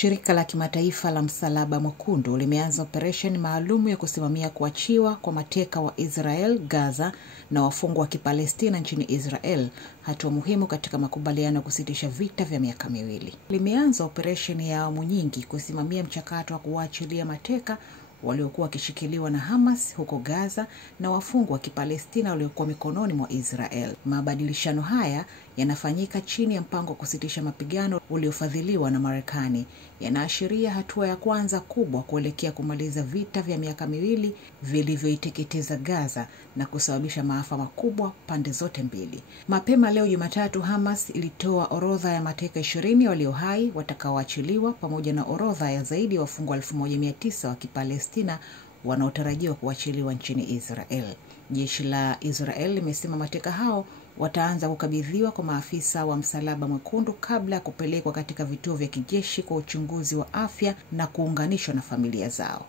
Shirika la kimataifa la Msalaba Mwekundu limeanza operation maalum ya kusimamia kuachiwa kwa mateka wa Israel Gaza na wafungwa wa Kipalestina nchini Israel, hatua muhimu katika makubaliano ya kusitisha vita vya miaka 2. Limeanza operation ya awamu nyingi kusimamia mchakato wa kuachilia mateka waliokuwa wakishikiliwa na Hamas huko Gaza na wafungwa wa Kipalestina waliokuwa mikononi mwa Israel. Mabadilishano haya yanafanyika chini ya mpango wa kusitisha mapigano uliofadhiliwa na Marekani. Yanaashiria hatua ya kwanza kubwa kuelekea kumaliza vita vya miaka 2 vilivyoiteketeza Gaza na kusababisha maafa makubwa pande zote mbili. Mapema leo Jumatatu, Hamas ilitoa orodha ya mateka 20 walio hai watakaoachiliwa pamoja na orodha ya zaidi ya wafungwa 1900 wa Kipalestina wanaotarajiwa kuachiliwa nchini Israel. Jeshi la Israel limesema mateka hao wataanza kukabidhiwa kwa maafisa wa Msalaba Mwekundu kabla ya kupelekwa katika vituo vya kijeshi kwa uchunguzi wa afya na kuunganishwa na familia zao.